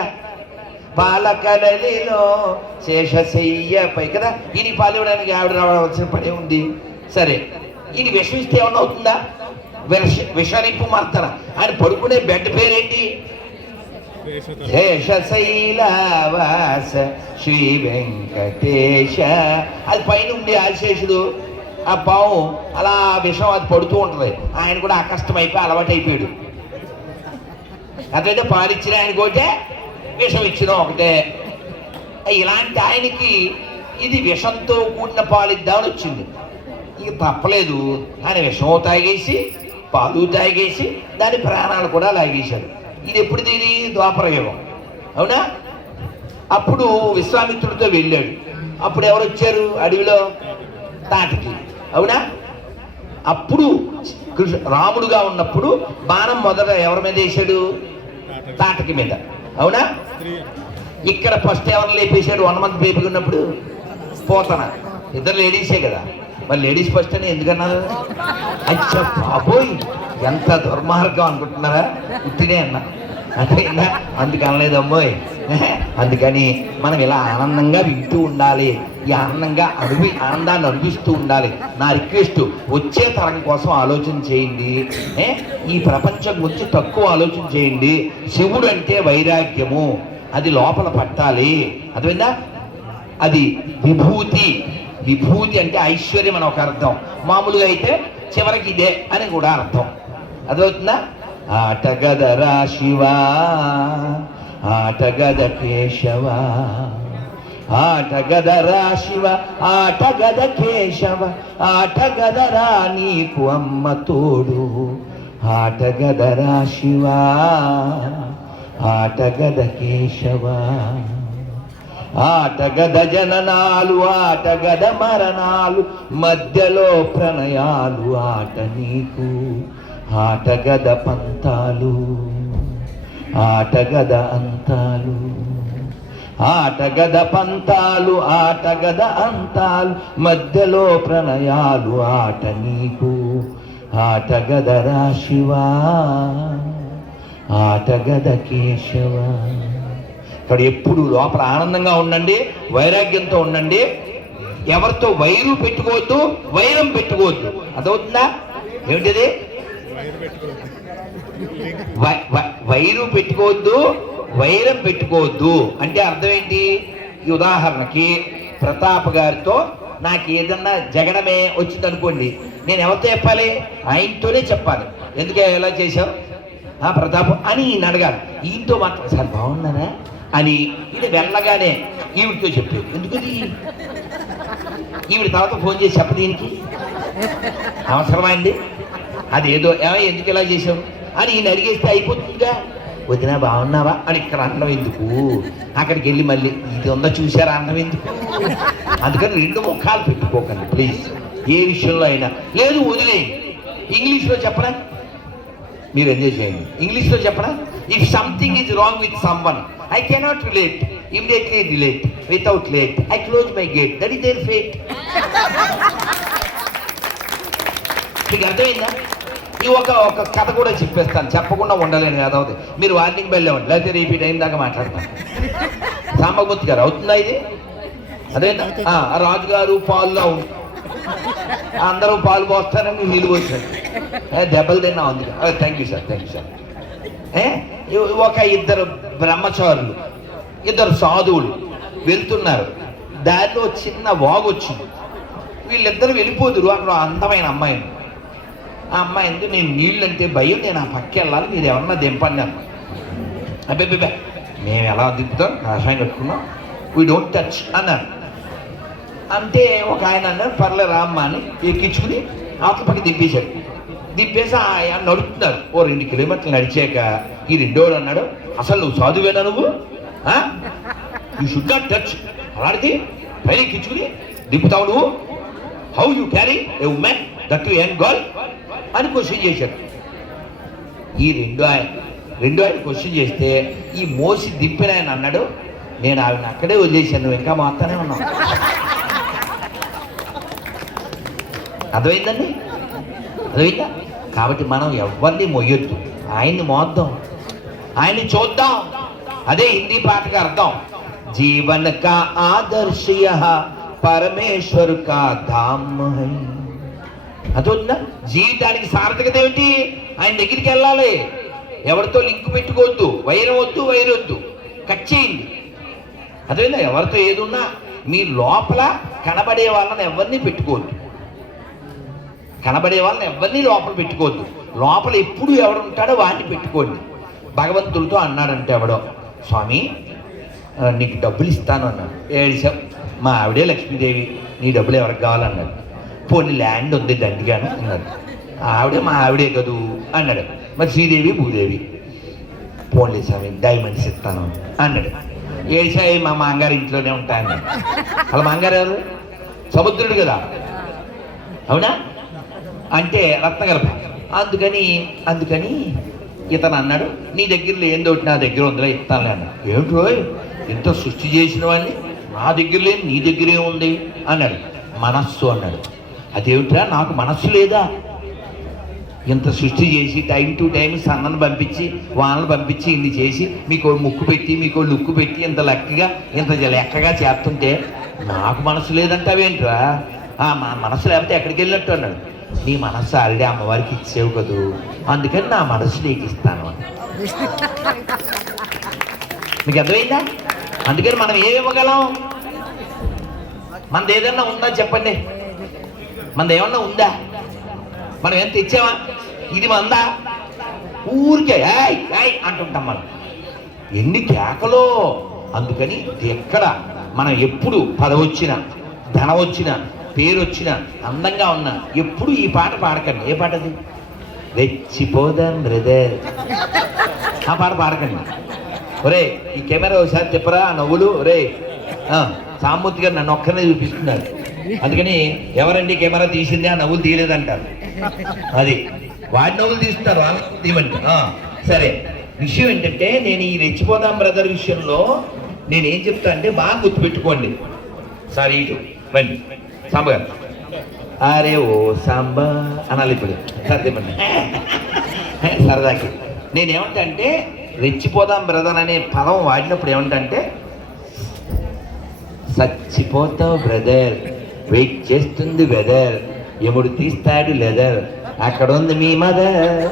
పాలకడలిలో శేషశయ్యపై కదా. ఈయన పాలు ఇవ్వడానికి ఆవిడ రావాల్సిన పని ఉంది. సరే, ఈయన విషం ఇస్తే ఏమన్నా అవుతుందా? విషానిప్పు మార్తన. ఆయన పడుకునే బెడ్ పేరేంటి? శేషశైలవాస శ్రీ వెంకటేశ. అది పైన ఉండి ఆశేషుడు. ఆ పావు అలా విషం అది పడుతూ ఉంటుంది. ఆయన కూడా అకష్టమైపోయి అలవాటు అయిపోయాడు. అదైతే పాలు ఇచ్చిన ఆయనకి ఒకటే, విషం ఇచ్చిన ఒకటే. ఇలాంటి ఆయనకి ఇది విషంతో కూడిన పాలు ఇద్దామని వచ్చింది. ఇక తప్పలేదు. ఆయన విషం తాగేసి పాలు తాగేసి దాని ప్రాణాలు కూడా లాగేశాడు. ఇది ఎప్పుడు దీని ద్వాపరయుగం, అవునా? అప్పుడు విశ్వామిత్రుడితో వెళ్ళాడు. అప్పుడు ఎవరు వచ్చారు అడవిలో? తాటకి, అవునా? అప్పుడు రాముడుగా ఉన్నప్పుడు బాణం మొదట ఎవరి మీద వేసాడు? తాటకి మీద, అవునా? ఇక్కడ ఫస్ట్ ఎవరిని లేపేశాడు? 1 month బేబీ ఉన్నప్పుడు పోతన. ఇద్దరు లేడీసే కదా. మరి లేడీస్ ఫస్ట్ అని ఎందుకన్నారు? అచ్చా బాబోయ్, ఎంత దుర్మార్గం అనుకుంటున్నారా? ఇట్టినే అన్నా అంతేనా? అందుకనలేదమ్మోయ్. అందుకని మనం ఇలా ఆనందంగా వింటూ ఉండాలి. ఈ ఆనందాన్ని అనుభవిస్తూ ఉండాలి. నా రిక్వెస్ట్, వచ్చే తరం కోసం ఆలోచన చేయండి. ఈ ప్రపంచం గురించి తక్కువ ఆలోచన చేయండి. శివుడు అంటే వైరాగ్యము, అది లోపల పట్టాలి. అదేవిధంగా అది విభూతి అంటే ఐశ్వర్యం అని ఒక అర్థం. మామూలుగా అయితే చివరికి ఇదే అని కూడా అర్థం. అదవుతుందా? ఆటగదరా శివా, ఆటగద కేశవ, ఆటగదరా శివ, ఆటగద కేశవ, ఆటగదరా నీకు అమ్మ తోడు, ఆటగదరా శివ, ఆటగద కేశవ. ఆటగద జననాలు, ఆటగద మరణాలు, మధ్యలో ప్రణయాలు, ఆట నీకు, ఆటగద పంతాలు, ఆటగద అంతాలు, ఆటగద పంతాలు, ఆటగద అంతాలు, మధ్యలో ప్రణయాలు, ఆట నీకు, ఆటగదరా శివా, ఆటగద కేశవ. ఇక్కడ ఎప్పుడు లోపల ఆనందంగా ఉండండి, వైరాగ్యంతో ఉండండి. ఎవరితో వైరు పెట్టుకోవద్దు, వైరం పెట్టుకోవద్దు. అదవుతుందా? ఏమిటిది? వైరు పెట్టుకోవద్దు, వైరం పెట్టుకోవద్దు అంటే అర్థం ఏంటి? ఈ ఉదాహరణకి ప్రతాప్ గారితో నాకు ఏదన్నా జగడమే వచ్చింది అనుకోండి, నేను ఎవరితో చెప్పాలి? ఆయనతోనే చెప్పాలి. ఎందుకే ఎలా చేశావు ప్రతాప్ అని ఈయన అడగాలి. ఈయనతో మాత్రం సార్ బాగున్నారా అని ఈయన వెళ్ళగానే ఈవిడితో చెప్పేది. ఎందుకది? ఈవిడ తర్వాత ఫోన్ చేసి చెప్పదు ఈయనకి. అవసరమా అండి? అదేదో ఎందుకు ఇలా చేసావు అని ఈయన అడిగేస్తే అయిపోతుందిగా. వదినా బాగున్నావా అని ఇక్కడ అన్నం ఎందుకు, అక్కడికి వెళ్ళి మళ్ళీ ఇది ఉందా చూసారా అన్నం ఎందుకు? అందుకని రెండు ముఖాలు పెట్టుకోకండి ప్లీజ్. ఏ విషయంలో అయినా లేదు వదిలేయండి. ఇంగ్లీష్లో చెప్పరా, మీరు ఎంజాయ్ చేయండి. ఇంగ్లీష్లో చెప్పరా, if something is wrong with someone I cannot relate, immediately relate, without late I close my gate, that is their fate. మీకు అర్థమైందా? ఈ ఒక కథ కూడా చెప్పేస్తాను, చెప్పకుండా ఉండలేను ఏదవుతుంది. మీరు వార్నింగ్ వెళ్ళేవండి, లేకపోతే రిపీట్ అయిన దాకా మాట్లాడతాను. సాంబమూర్తి గారు అవుతుందా ఇది? అదే రాజుగారు పాలులో ఉంది, అందరూ పాలు పోస్తారని నీళ్ళు పోసాడు, దెబ్బలు తిన్నా ఉంది. Thank you sir, thank you sir. ఒక ఇద్దరు బ్రహ్మచారులు, ఇద్దరు సాధువులు వెళ్తున్నారు. దారిలో చిన్న వాగు వచ్చింది. వీళ్ళిద్దరు వెళ్ళిపోదురు. అక్కడ అందమైన అమ్మాయిని, ఆ అమ్మాయి ఎందుకు నేను నీళ్ళంటే భయం, నేను ఆ పక్క వెళ్ళాలి, మీరు ఎవరన్నా దింపండి అన్న. అబ్బే మేము ఎలా దింపుతాం, కాషాయం కట్టుకున్నాం, వీ డోంట్ టచ్ అన్నాను. అంటే ఒక ఆయన అన్నారు పర్లేదు రామ్మ అని ఎక్కించుకుని అవతల పక్క దింపేశాడు. దింపేసి ఆయన నడుపుతున్నారు. ఓ 2 కిలోమీటర్లు నడిచాక ఈ రెండోడు అన్నాడు, అసలు నువ్వు సాధువేనా నువ్వు, యూ షుడ్ నాట్ టచ్, అలాంటిది పైన ఎక్కించుకుని దింపుతావు నువ్వు, how you carry A women that to young girl అని క్వశ్చన్ చేశాడు. ఈ రెండో ఆయన క్వశ్చన్ చేస్తే ఈ మోసి దింపిన ఆయన అన్నాడు, నేను ఆవిడ అక్కడే వదిలేశాను, నువ్వు ఇంకా మాత్రమే ఉన్నావు. అర్థమైందండి? అర్థమైందా? కాబట్టి మనం ఎవరిని మొయ్యొద్దు, ఆయన్ని మోద్దాం, ఆయన్ని చూద్దాం. అదే హిందీ పాటకి అర్థం, జీవన్ కా ఆదర్శ పరమేశ్వర్ కా ధామ్ హై. అదొద్దా? జీవితానికి సార్థకత ఏమిటి? ఆయన దగ్గరికి వెళ్ళాలి. ఎవరితో లింక్ పెట్టుకోవద్దు, వైరం వద్దు, కట్ చేయండి. అదేనా? ఎవరితో ఏదున్నా మీ లోపల కనబడే వాళ్ళని ఎవరిని పెట్టుకోవద్దు, లోపల పెట్టుకోవద్దు. లోపల ఎప్పుడు ఎవడు ఉంటాడో వాడిని పెట్టుకోండి. భగవంతుడితో అన్నాడంటే ఎవడో, స్వామి నీకు డబ్బులు ఇస్తాను అన్నాడు. ఏడిసాం, మా ఆవిడే లక్ష్మీదేవి, నీ డబ్బులు ఎవరికి కావాలన్నాడు. పోనీ ల్యాండ్ ఉంది దండిగాను అన్నాడు. మా ఆవిడే కదూ అన్నాడు. మరి శ్రీదేవి భూదేవి, పోన్లే స్వామి డైమండ్స్ ఇస్తాను అన్నాడు. ఏడిసాయి, మా మాంగారు ఇంట్లోనే ఉంటాయన్నాడు. వాళ్ళ మాంగారు ఎవరు? సముద్రుడు కదా, అవునా? అంటే రత్నగర్భ. అందుకని ఇతను అన్నాడు, నీ దగ్గర లేనిదోటి నా దగ్గర ఉందిలే ఇస్తానులే అన్నాడు. ఏమిటో ఇంత సృష్టి చేసిన వాడిని నా దగ్గర లేని నీ దగ్గరే ఉంది అన్నాడు. మనస్సు అన్నాడు. అదేమిట్రా, నాకు మనస్సు లేదా? ఇంత సృష్టి చేసి టైం టు టైం సన్నను పంపించి వానలు పంపించి ఇన్ని చేసి మీకు ముక్కు పెట్టి మీకు లుక్కు పెట్టి ఇంత లెక్కగా ఇంత లెక్కగా చేస్తుంటే నాకు మనసు లేదంటావేంట్రా? మా మనసు లేకపోతే ఎక్కడికి వెళ్ళినట్టు అన్నాడు. నీ మనస్సు ఆల్రెడీ అమ్మవారికి ఇచ్చేవు కదూ, అందుకని నా మనసు నీకు ఇస్తాను. మీకు అర్థమైందా? అందుకని మనం ఏమి ఇవ్వగలం? మనది ఏదన్నా ఉందా చెప్పండి? మనది ఏమన్నా ఉందా? మనం ఏం తెచ్చామా? ఇది మందా? ఊరికే అంటుంటాం మనం, ఎన్ని కేకలో. అందుకని ఎక్కడ మనం ఎప్పుడు పదవి వచ్చినా, ధనం వచ్చినా, పేరు వచ్చినా, అందంగా ఉన్నా ఎప్పుడు ఈ పాట పాడకండి. ఏ పాట అది? రెచ్చిపోదాం బ్రదర్, ఆ పాట పాడకండి. ఒరే ఈ కెమెరా ఒకసారి చెప్పరా నవ్వులు. ఒరే సాంబమూర్తి గారు నన్ను ఒక్కనే చూపిస్తున్నారు, అందుకని ఎవరండి కెమెరా తీసింది, ఆ నవ్వులు తీయలేదంటారు. అది వాడి నవ్వులు తీస్తున్నారు, వాళ్ళ తీయమంటే. సరే, విషయం ఏంటంటే నేను ఈ రెచ్చిపోదాం బ్రదర్ విషయంలో నేనేం చెప్తా అంటే బాగా గుర్తుపెట్టుకోండి. సారీ ఇటు రండి సాంబ గారు. అరే ఓ సాంబ అనాలి ఇప్పుడు, సర్దేమండి సరదాకి. నేనేమంటా అంటే రెచ్చిపోదాం బ్రదర్ అనే పదం వాడినప్పుడు ఏమంటే, చచ్చిపోతావు బ్రదర్, వెయిట్ చేస్తుంది వెదర్, ఎముడు తీస్తాడు లెదర్, అక్కడ ఉంది మీ మదర్.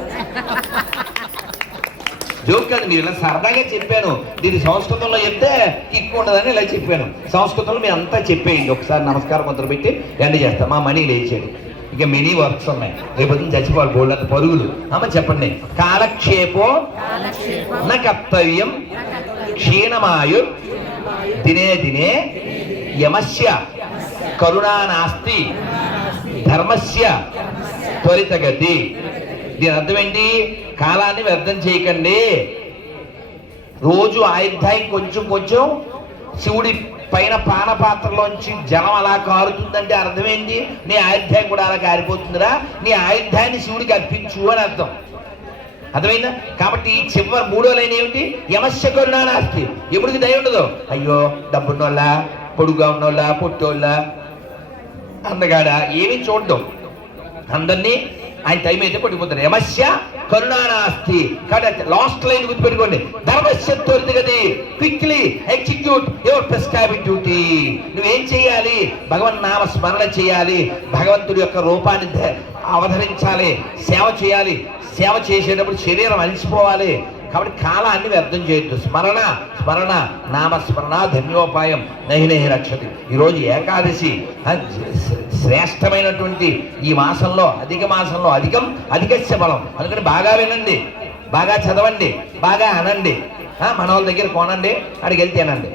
జోక్ కాదు, మీరు ఇలా సరదాగా చెప్పాను. దీన్ని సంస్కృతంలో చెప్తే ఎక్కువ ఉండదని ఇలా చెప్పాను. సంస్కృతంలో మీరు అంతా చెప్పేయండి. ఒకసారి నమస్కారం మొదలు పెట్టి ఎండ్ చేస్తాం. మా మనీ లేచాడు, ఇక మినీ వర్క్స్ ఉన్నాయి, రేపొద్దున చచ్చిపోవాలి బోల్డ్ అంత పరుగులు. అమ్మ చెప్పండి. కాలక్షేపో నా కర్తవ్యం క్షీణమాయు దినే దినే యమస్య కరుణా నాస్తి ధర్మస్య త్వరితగతి. దీని అర్థం ఏంటి? కాలాన్ని వ్యర్థం చేయకండి. రోజు ఆయుర్దాయం కొంచెం కొంచెం శివుడి పైన పానపాత్రలోంచి జలం అలా కారుతుందంటే అర్థం ఏంటి? నీ ఆయుర్దాయం కూడా అలా కారిపోతుందిరా, నీ ఆయుర్దాయాన్ని శివుడికి అర్పించు అని అర్థం. అర్థమైందా? కాబట్టి చివరి 3వ లైన్ ఏమిటి? యమస్య కరుణానాస్తి. ఎముడికి దయ ఉండదు. అయ్యో డబ్బున్నోళ్ళ, పొడుగా ఉన్నోళ్ళ, పొట్టోళ్ళ, అందగాడ ఏమీ చూడడం, అందరినీ ఆయన టైం అయితే పడిపోతారు. యమస్య కరుణానాస్తి. కాబట్టి లాస్ట్ లైన్ గుర్తుపెట్టుకోండి. ధర్మస్య త్వరితగతి. Quickly execute your prescribed duty. నువ్వేం చేయాలి? భగవన్ నామ స్మరణ చేయాలి, భగవంతుడి యొక్క రూపాన్ని అవతరించాలి, సేవ చేయాలి. సేవ చేసేటప్పుడు శరీరం అలసిపోవాలి. కాబట్టి కాలాన్ని వ్యర్థం చేయొద్దు. స్మరణ స్మరణ నామస్మరణ ధన్యోపాయం నహి నహి రక్షతి. ఈరోజు ఏకాదశి శ్రేష్టమైనటువంటి ఈ మాసంలో, అధిక మాసంలో అధికస్య బలం. అందుకని బాగా వినండి, బాగా చదవండి, బాగా అనండి. మన వాళ్ళ దగ్గర కొనండి, అడిగి వెళ్తే అనండి.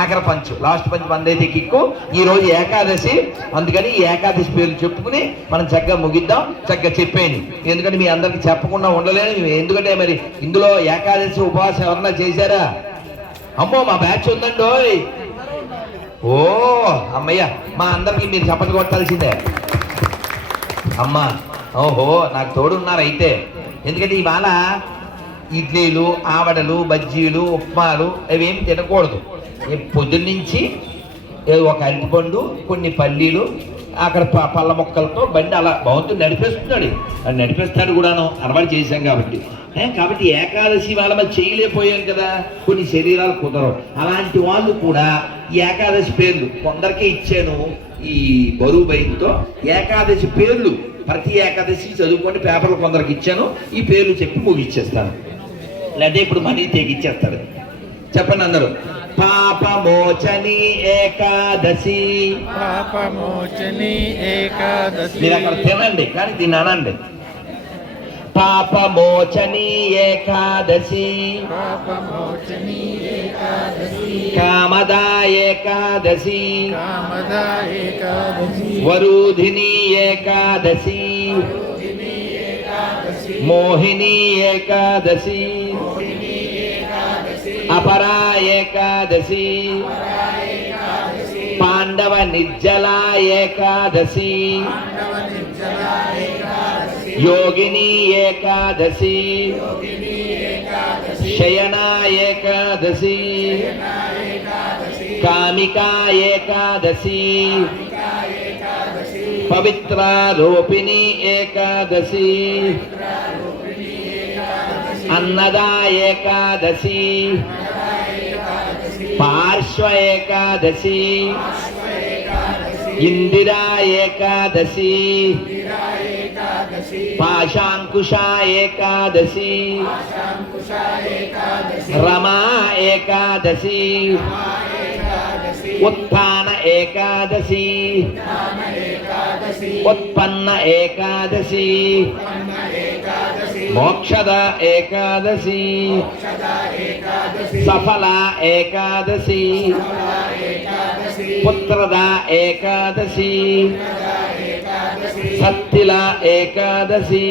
ఆఖరి పంచు, లాస్ట్ పంచ్ మందైతే కిక్కు. ఈరోజు ఏకాదశి, అందుకని ఈ ఏకాదశి పేర్లు చెప్పుకుని మనం చక్కగా ముగిద్దాం. చక్కగా చెప్పేయండి, ఎందుకంటే మీ అందరికి చెప్పకుండా ఉండలేను. ఎందుకంటే మరి ఇందులో ఏకాదశి ఉపవాసం ఎవరన్నా చేశారా? అమ్మో మా బ్యాచ్ ఉందండి. ఓ అమ్మయ్య, మా అందరికి మీరు చప్పట్లు కొట్టాల్సిందే అమ్మా. ఓహో, నాకు తోడున్నారు అయితే. ఎందుకంటే ఇవాళ ఇడ్లీలు, ఆవడలు, బజ్జీలు, ఉప్మాలు అవేమి తినకూడదు. పొద్దున్నుంచి ఒక అరటిపండు, కొన్ని పల్లీలు, అక్కడ పళ్ళ మొక్కలతో బండి అలా భగవంతుడు నడిపేస్తున్నాడు. అది నడిపేస్తాడు కూడాను, అలవాటు చేశాం కాబట్టి. కాబట్టి ఏకాదశి వాళ్ళ మరి చేయలేకపోయాం కదా, కొన్ని శరీరాలు కుదరవు. అలాంటి వాళ్ళు కూడా ఈ ఏకాదశి పేర్లు కొందరికే ఇచ్చాను. ఈ బరువు భయంతో ఏకాదశి పేర్లు ప్రతి ఏకాదశి చదువుకొని పేపర్లు కొందరికి ఇచ్చాను. ఈ పేర్లు చెప్పి ముగిచ్చేస్తాను, లేదా ఇప్పుడు మనీ తెగిచ్చేస్తాడు. చెప్పండి అందరూ. పాపమోచని ఏకాదశి. పాపమోచని ఏకాదశి. మీరు అక్కడ తినండి కానీ దీన్ని అనండి. పాపమోచని ఏకాదశి. పాపమోచని ఏకాదశి. కామదా ఏకాదశి. కామదా ఏకాదశి. వరుధిని ఏకాదశి. మోహిని ఏకాదశి. అపరా ఏకాదశి. పాండవ నిర్జలా ఏకాదశి. యోగిని ఏకాదశి. శయనా ఏకాదశి. కామికా ఏకాదశి. పవిత్రారోపిణి ఏకాదశి. అన్నదా ఏకాదశి. పార్శ్వ ఏకాదశి. ఇందిరా ఏకాదశి. పాశాంకుశా ఏకాదశి. రమా ఏకాదశి. ఉత్థాన ఏకాదశి. ఉత్పన్న ఏకాదశి. మోక్షద ఏకాదశి. సఫల ఏకాదశి. పుత్రద ఏకాదశి. సత్తిల ఏకాదశి.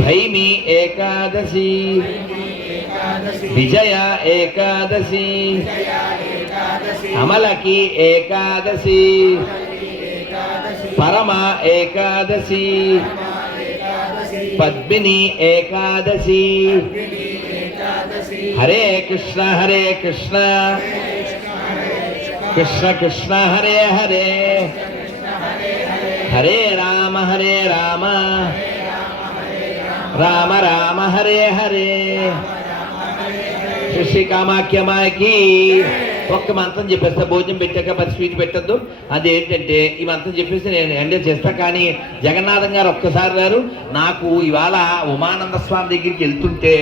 భైమి ఏకాదశి. విజయ ఏకాదశి. అమలకి ఏకాదశి. పరమ ఏకాదశి. పద్మిని ఏకాదశి. హరే కృష్ణ హరే కృష్ణ కృష్ణ కృష్ణ హరే హరే హరే రామ రామ రామ హరే హరే. శ్రీ కామాఖ్యమాకి ఒక్క మంత్రం చెప్పేస్తా. భోజనం పెట్టాక 10 స్వీట్ పెట్టద్దు. అదేంటంటే ఈ మంత్రం చెప్పేసి నేను ఎంజాయ్ చేస్తా. కానీ జగన్నాథం గారు ఒక్కసారి గారు నాకు ఇవాళ ఉమానంద స్వామి దగ్గరికి వెళ్తుంటే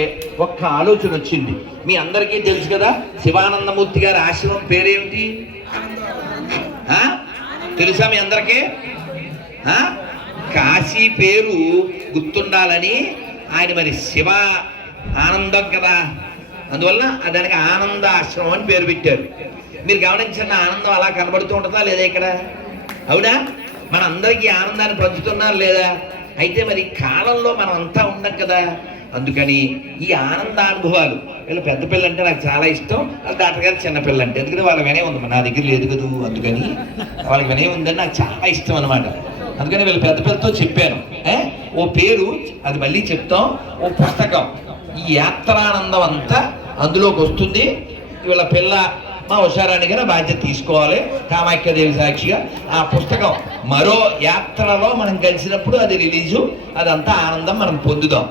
ఒక్క ఆలోచన వచ్చింది. మీ అందరికీ తెలుసు కదా శివానందమూర్తి గారి ఆశ్రమం పేరేమిటి? తెలుసా మీ అందరికీ? కాశీ పేరు గుర్తుండాలని ఆయన మరి శివ ఆనందం కదా, అందువల్ల దానికి ఆనంద ఆశ్రమం అని పేరు పెట్టారు. మీరు గమనించిన ఆనందం అలా కనబడుతూ ఉంటుందా లేదా ఇక్కడ? అవునా? మన అందరికీ ఆనందాన్ని పంచుతున్నారు లేదా? అయితే మరి కాలంలో మనం అంతా ఉండం కదా, అందుకని ఈ ఆనందానుభవాలు, వీళ్ళు పెద్ద పిల్ల అంటే నాకు చాలా ఇష్టం, డాక్టర్ గారు చిన్నపిల్ల అంటే, ఎందుకంటే వాళ్ళ వినయం ఉంది, నా దగ్గర లేదు కదా, అందుకని వాళ్ళకి వినయం ఉందని నాకు చాలా ఇష్టం అనమాట. అందుకని వీళ్ళు పెద్ద పిల్లతో చెప్పాను, ఓ పేరు అది మళ్ళీ చెప్తాం, ఓ పుస్తకం, ఈ యాత్రానందం అంతా అందులోకి వస్తుంది. వీళ్ళ పిల్ల మా ఉషారాణి గారు బాధ్యత తీసుకోవాలి కామాఖ్యాదేవి సాక్షిగా. ఆ పుస్తకం మరో యాత్రలో మనం కలిసినప్పుడు అది రిలీజు, అదంతా ఆనందం మనం పొందుదాం.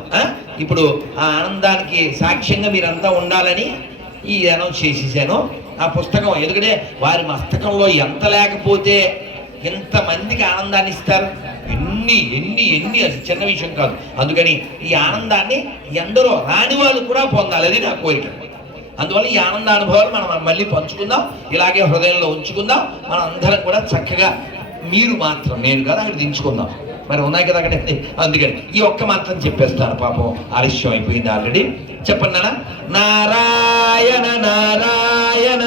ఇప్పుడు ఆ ఆనందానికి సాక్ష్యంగా మీరంతా ఉండాలని ఈ అనౌన్స్ చేసేసాను. ఆ పుస్తకం ఎందుకంటే వారి మస్తకంలో ఎంత లేకపోతే ఎంతమందికి ఆనందాన్ని ఇస్తారు, ఎన్ని ఎన్ని ఎన్ని అది చిన్న విషయం కాదు. అందుకని ఈ ఆనందాన్ని ఎందరో రాని వాళ్ళు కూడా పొందాలి, అది నా కోరిక. అందువల్ల ఈ ఆనంద అనుభవాలు మనం మళ్ళీ పంచుకుందాం, ఇలాగే హృదయంలో ఉంచుకుందాం. మనం అందరం కూడా చక్కగా, మీరు మాత్రం, నేను కదా అక్కడ దించుకుందాం, మరి ఉన్నాయి కదా అక్కడ. అందుకని ఈ ఒక్క మాత్రం చెప్పేస్తాను, పాపం ఆలస్యం అయిపోయింది ఆల్రెడీ. చెప్పండి నాన్న. నారాయణ నారాయణ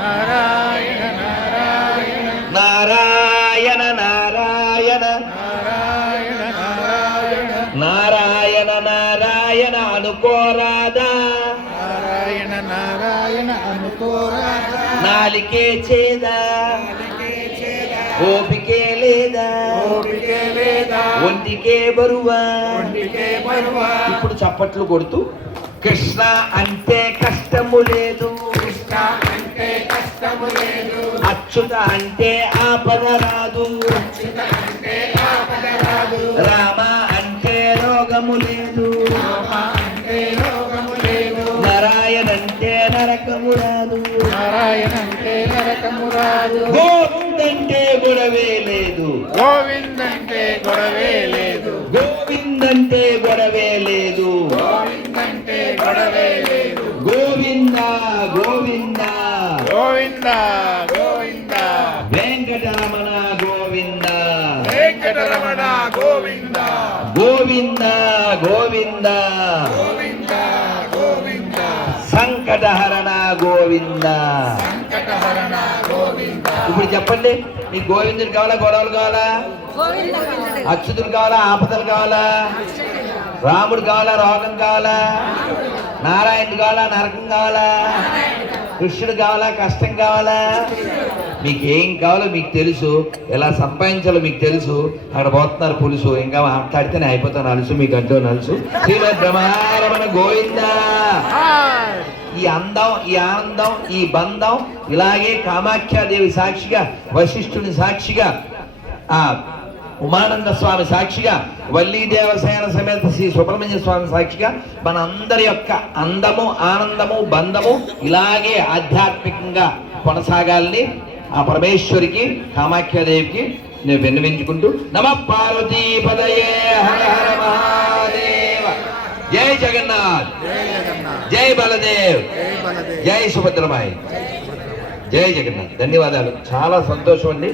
నారాయణ నారాయణ నారాయణ నారాయణ నారాయణ నారాయణ నారాయణ నారాయణ అనుకోరాదా, నారాయణ నారాయణ అనుకోరాదా, నాలికే చేదా, ఓపికే లేదా, ఓపికే లేదా, ఒంటికే బరువా. ఒంటికే బరువా. ఇప్పుడు చప్పట్లు కొడుతూ, కృష్ణ అంటే కష్టము లేదు, కృష్ణ అంటే కష్టము లేదు, అచ్యుత అంటే ఆపద రాదు, అచ్యుత అంటే ఆపద రాదు, రామ అంటే రోగము లేదు, రామ అంటే రోగము లేదు, నారాయణ అంటే నరకము రాదు, నారాయణ అంటే నరకము రాదు, గోవిందంటే గొడవే లేదు, గోవిందంటే గొడవే లేదు, గోవిందంటే గొడవే లేదు, గోవిందంటే గొడవే లేదు, గోవింద గోవింద గోవింద గోవింద, వెంకటరమణ గోవింద, వెంకటరమణ గోవింద, గోవింద గోవింద, గోవింద గోవింద, సంకటహరణ గోవింద. సంకటహరణ గోవింద. ఇప్పుడు చెప్పండి, మీకు గోవిందుడు కావాలా, గొడవలు కావాలా, అచ్యుతుడు కావాలా, ఆపదలు కావాలా, రాముడు కావాలా, రోగం కావాలా, నారాయణుడు కావాలా, నరకం కావాలా, కృష్ణుడు కావాలా, కష్టం కావాలా, మీకు ఏం కావాలో మీకు తెలుసు, ఎలా సంపాదించాలో మీకు తెలుసు. అక్కడ పోతున్నారు పులుసు, ఇంకా మాట్లాడితేనే అయిపోతాను అలుసు, మీకు అంటూ నలుసు. శ్రీమద్ రమణ గోవింద. ఈ అందం, ఈ ఆనందం, ఈ బంధం ఇలాగే కామాఖ్యాదేవి సాక్షిగా, వశిష్ఠుని సాక్షిగా, ఆ ఉమానంద స్వామి సాక్షిగా, వల్లీ దేవసేన సమేత శ్రీ సుబ్రహ్మణ్య స్వామి సాక్షిగా మన అందరి యొక్క అందము, ఆనందము, బంధము ఇలాగే ఆధ్యాత్మికంగా కొనసాగాలని ఆ పరమేశ్వరికి, కామాఖ్యాదేవికి నేను విన్నవించుకుంటూ, నమ పార్వతీ పదయే, హర హర మహాదేవ. జై జగన్నాథ్, జై బలదేవ్, జై సుభద్రమాయి, జై జగన్నాథ్. ధన్యవాదాలు, చాలా సంతోషం అండి.